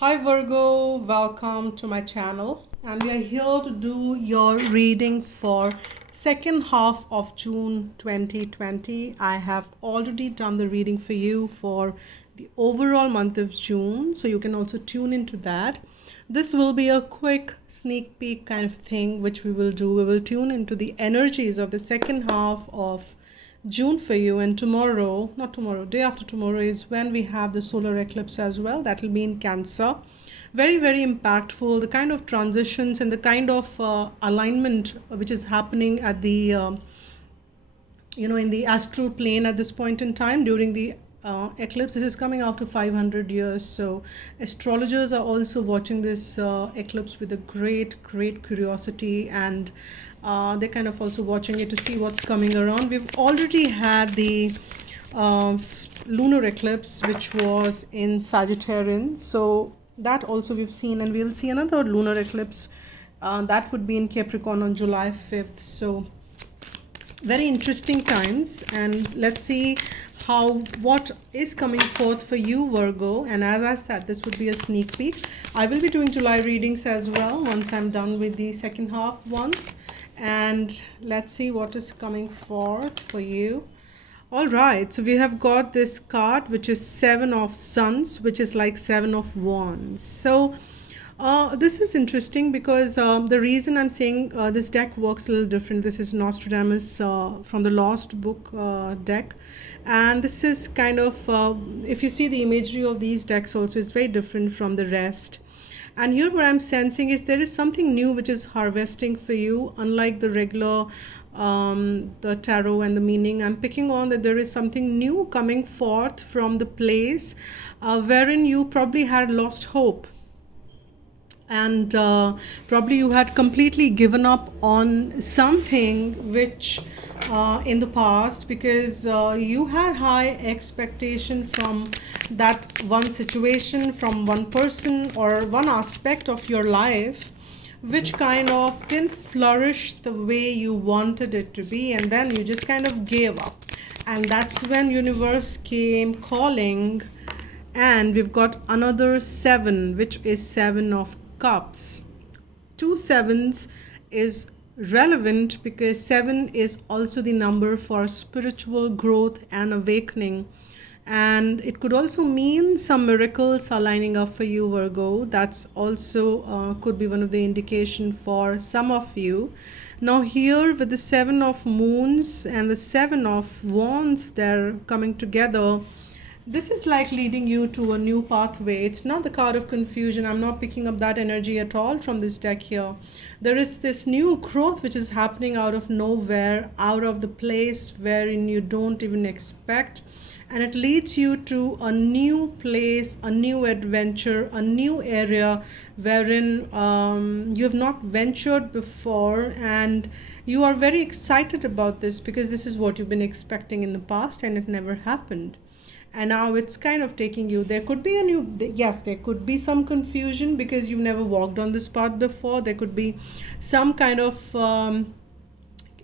Hi Virgo, welcome to my channel, and we are here to do your reading for second half of June 2020. I have already done the reading for you for the overall month of June, so you can also tune into that. This will be a quick sneak peek kind of thing which we will do. We will tune into the energies of the second half of June for you, and tomorrow, not tomorrow, day after tomorrow is when we have the solar eclipse as well. That will be in Cancer. Very, very impactful. The kind of transitions and the kind of alignment which is happening at the in the astral plane at this point in time during the eclipse. This is coming after 500 years, so astrologers are also watching this eclipse with a great curiosity, and they're kind of also watching it to see what's coming around. We've already had the lunar eclipse, which was in Sagittarian, so that also we've seen, and we'll see another lunar eclipse that would be in Capricorn on July 5th. So very interesting times, and let's see what is coming forth for you, Virgo. And as I said, this would be a sneak peek. I will be doing July readings as well once I'm done with the second half ones, and let's see what is coming forth for you. All right, so we have got this card which is Seven of Suns, which is like Seven of Wands. So this is interesting because the reason I'm saying this deck works a little different. This is Nostradamus from the Lost Book deck, and this is kind of if you see the imagery of these decks also, it's very different from the rest. And here what I'm sensing is there is something new which is harvesting for you, unlike the regular the tarot and the meaning. I'm picking on that there is something new coming forth from the place wherein you probably had lost hope, and probably you had completely given up on something which in the past, because you had high expectation from that one situation, from one person or one aspect of your life, which kind of didn't flourish the way you wanted it to be, and then you just kind of gave up. And that's when universe came calling, and we've got another seven, which is Seven of Cups. Two sevens is relevant because seven is also the number for spiritual growth and awakening, and it could also mean some miracles are lining up for you, Virgo. That's also could be one of the indication for some of you. Now here with the Seven of Moons and the Seven of Wands, they're coming together. This is like leading you to a new pathway. It's not the card of confusion. I'm not picking up that energy at all from this deck here. There is this new growth which is happening out of nowhere, out of the place wherein you don't even expect. And it leads you to a new place, a new adventure, a new area wherein you have not ventured before. And you are very excited about this because this is what you've been expecting in the past and it never happened. And now it's kind of taking you. There could be a new, yes, there could be some confusion because you've never walked on this path before. There could be some kind of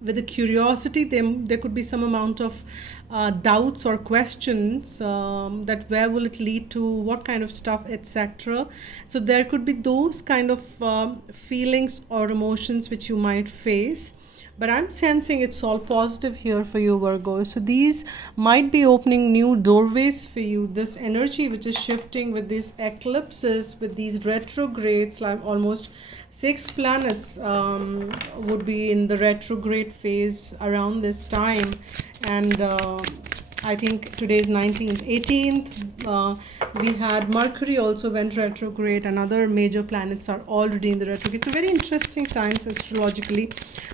with the curiosity, there could be some amount of doubts or questions that where will it lead to, what kind of stuff, etc. So there could be those kind of feelings or emotions which you might face. But I'm sensing it's all positive here for you, Virgo. So these might be opening new doorways for you. This energy which is shifting with these eclipses, with these retrogrades, like almost 6 planets would be in the retrograde phase around this time. And I think today is 19th, 18th. We had Mercury also went retrograde, and other major planets are already in the retrograde. So very interesting times astrologically.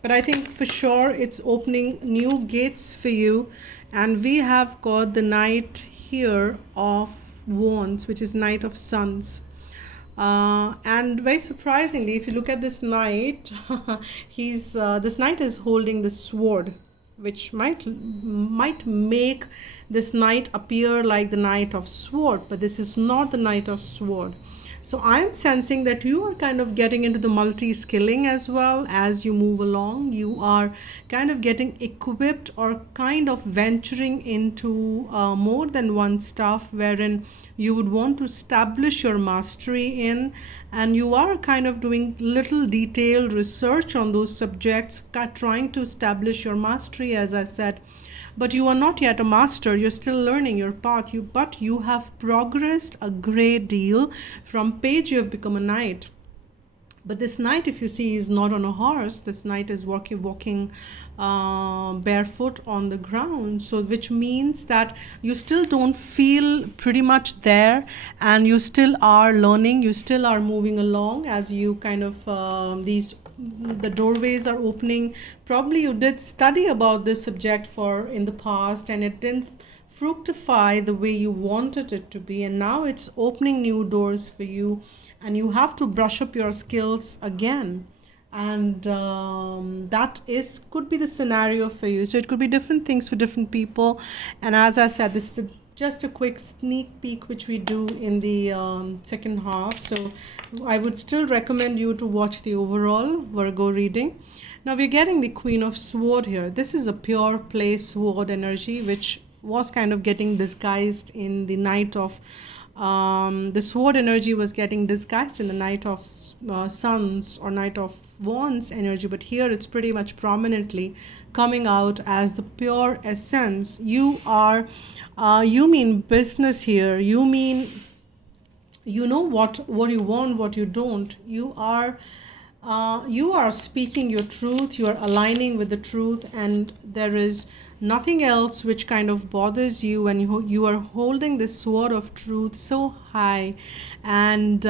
But I think for sure it's opening new gates for you. And we have got the Knight here of Wands, which is Knight of Suns. And very surprisingly, if you look at this knight, this knight is holding the sword, which might make this knight appear like the Knight of Sword, but this is not the Knight of Sword. So I'm sensing that you are kind of getting into the multi-skilling as well as you move along. You are kind of getting equipped or kind of venturing into more than one stuff wherein you would want to establish your mastery in, and you are kind of doing little detailed research on those subjects, trying to establish your mastery, as I said. But you are not yet a master, you're still learning your path, but you have progressed a great deal. From page you have become a knight. But this knight, if you see, is not on a horse. This knight is walking barefoot on the ground. So which means that you still don't feel pretty much there, and you still are learning, you still are moving along as you kind of the doorways are opening. Probably you did study about this subject for in the past and it didn't fructify the way you wanted it to be, and now it's opening new doors for you, and you have to brush up your skills again. And that is could be the scenario for you. So it could be different things for different people. And as I said, this is just a quick sneak peek which we do in the second half. So I would still recommend you to watch the overall Virgo reading. Now we're getting the Queen of Sword here. This is a pure play sword energy which was kind of getting disguised in the Knight of the sword energy was getting disguised in the Knight of Sons or Knight of Wands energy, but here it's pretty much prominently coming out as the pure essence. You are you mean business here. You mean you know what you want, what you don't. You are speaking your truth, you are aligning with the truth, and there is nothing else which kind of bothers you, and you are holding this sword of truth so high, and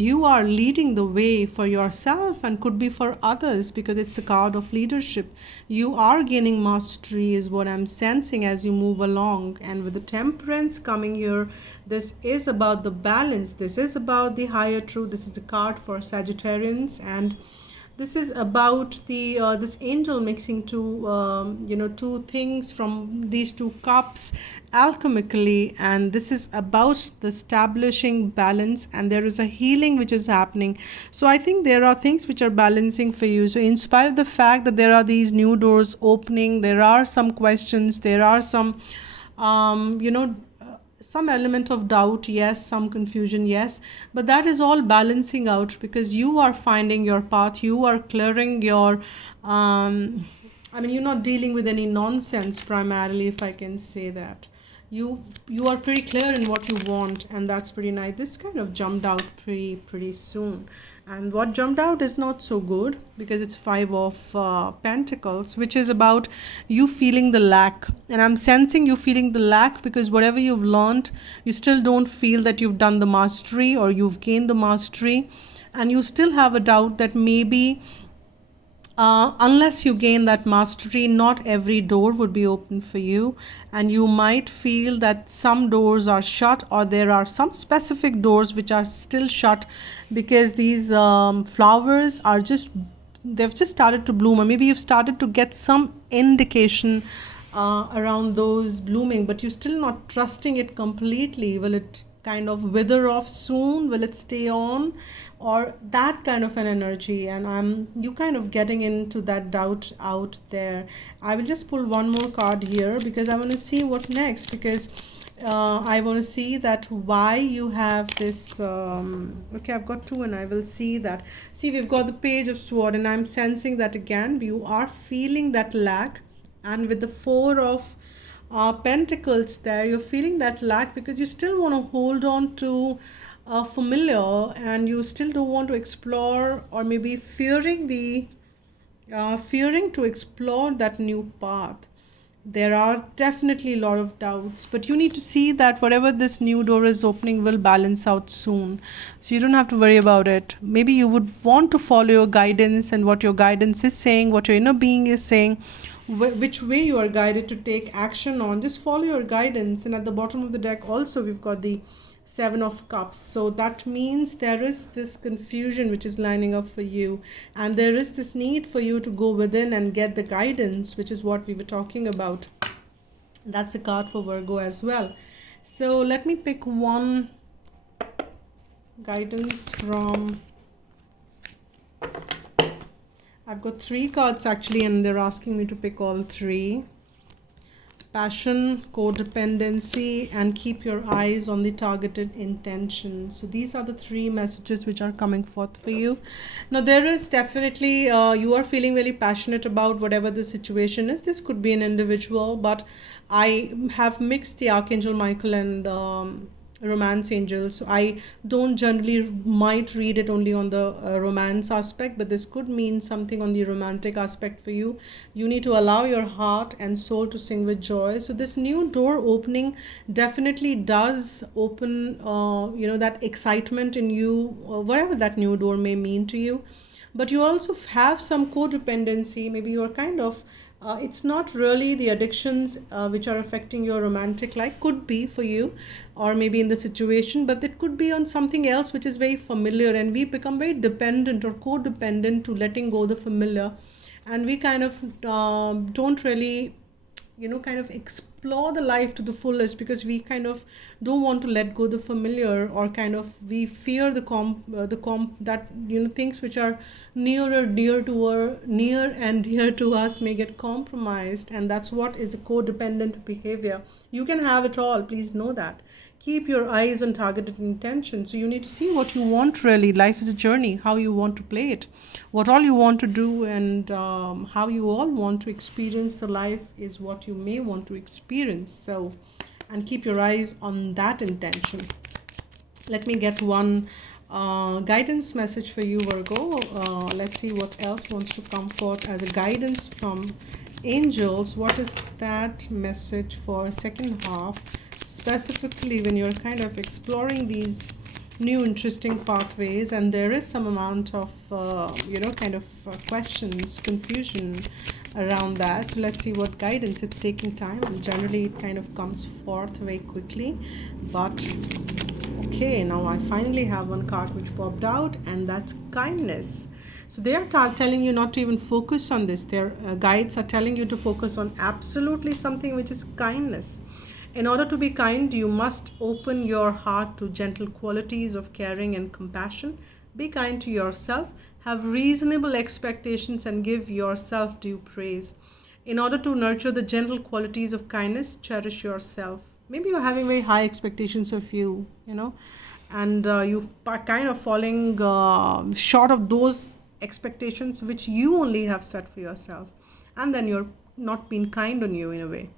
you are leading the way for yourself and could be for others, because it's a card of leadership. You are gaining mastery is what I'm sensing as you move along. And with the Temperance coming here, this is about the balance, this is about the higher truth. This is the card for Sagittarians, and this is about the this angel mixing two things from these two cups alchemically, and this is about the establishing balance, and there is a healing which is happening. So I think there are things which are balancing for you. So in spite of the fact that there are these new doors opening, there are some questions, there are some some element of doubt, yes, some confusion, yes, but that is all balancing out, because you are finding your path, you are clearing your you're not dealing with any nonsense primarily, if I can say that. You are pretty clear in what you want, and that's pretty nice. This kind of jumped out pretty soon, and what jumped out is not so good, because it's Five of Pentacles, which is about you feeling the lack. And I'm sensing you feeling the lack because whatever you've learned, you still don't feel that you've done the mastery or you've gained the mastery, and you still have a doubt that maybe unless you gain that mastery, not every door would be open for you, and you might feel that some doors are shut, or there are some specific doors which are still shut, because these flowers are they've just started to bloom, or maybe you've started to get some indication around those blooming, but you're still not trusting it completely. Will it kind of wither off soon? Will it stay on? Or that kind of an energy, and you kind of getting into that doubt out there. I will just pull one more card here because I want to see what next, because I want to see that why you have this okay, I've got two, and I will see that. See, we've got the Page of Sword, and I'm sensing that again you are feeling that lack, and with the Four of Pentacles there, you're feeling that lack because you still want to hold on to familiar, and you still don't want to explore, or maybe fearing to explore that new path. There are definitely a lot of doubts, but you need to see that whatever this new door is opening will balance out soon, so you don't have to worry about it. Maybe you would want to follow your guidance, and what your guidance is saying, what your inner being is saying, which way you are guided to take action on. Just follow your guidance. And at the bottom of the deck also we've got the Seven of Cups. So that means there is this confusion which is lining up for you, and there is this need for you to go within and get the guidance, which is what we were talking about. That's a card for Virgo as well. So let me pick one Guidance from... I've got 3 cards actually, and they're asking me to pick all 3. Passion, codependency, and keep your eyes on the targeted intention. So these are the 3 messages which are coming forth for you. Now there is definitely, you are feeling very passionate about whatever the situation is. This could be an individual, but I have mixed the Archangel Michael and romance angel, so I don't generally might read it only on the romance aspect, but this could mean something on the romantic aspect for you. You need to allow your heart and soul to sing with joy. So this new door opening definitely does open that excitement in you, whatever that new door may mean to you. But you also have some codependency. Maybe you're kind of it's not really the addictions which are affecting your romantic life, could be for you, or maybe in the situation, but it could be on something else which is very familiar, and we become very dependent or codependent to letting go the familiar, and we kind of don't really kind of explore the life to the fullest, because we kind of don't want to let go the familiar, or kind of we fear things which are near and dear to us may get compromised, and that's what is a codependent behavior. You can have it all, please know that. Keep your eyes on targeted intention. So you need to see what you want really. Life is a journey, how you want to play it, what all you want to do, and how you all want to experience the life is what you may want to experience. So, and keep your eyes on that intention. Let me get one guidance message for you, Virgo. Let's see what else wants to come forth as a guidance from angels. What is that message for second half, specifically when you're kind of exploring these new interesting pathways, and there is some amount of questions, confusion around that. So let's see what guidance. It's taking time, and generally it kind of comes forth very quickly, but okay, now I finally have one card which popped out, and that's kindness. So they are telling you not to even focus on this. Their guides are telling you to focus on absolutely something which is kindness. In order to be kind, you must open your heart to gentle qualities of caring and compassion. Be kind to yourself, have reasonable expectations, and give yourself due praise. In order to nurture the gentle qualities of kindness, cherish yourself. Maybe you're having very high expectations of you, and you are kind of falling short of those expectations which you only have set for yourself, and then you're not being kind on you in a way.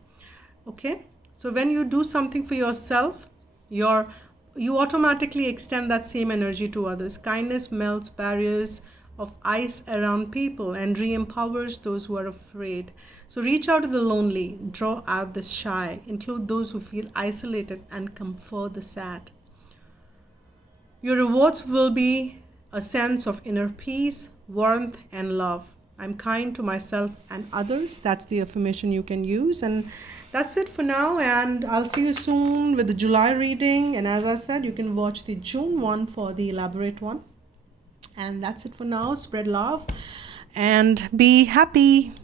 Okay? So when you do something for yourself, you automatically extend that same energy to others. Kindness melts barriers of ice around people and re-empowers those who are afraid. So reach out to the lonely, draw out the shy, include those who feel isolated, and comfort the sad. Your rewards will be a sense of inner peace, warmth, and love. I'm kind to myself and others. That's the affirmation you can use. And that's it for now. And I'll see you soon with the July reading. And as I said, you can watch the June one for the elaborate one. And that's it for now. Spread love and be happy.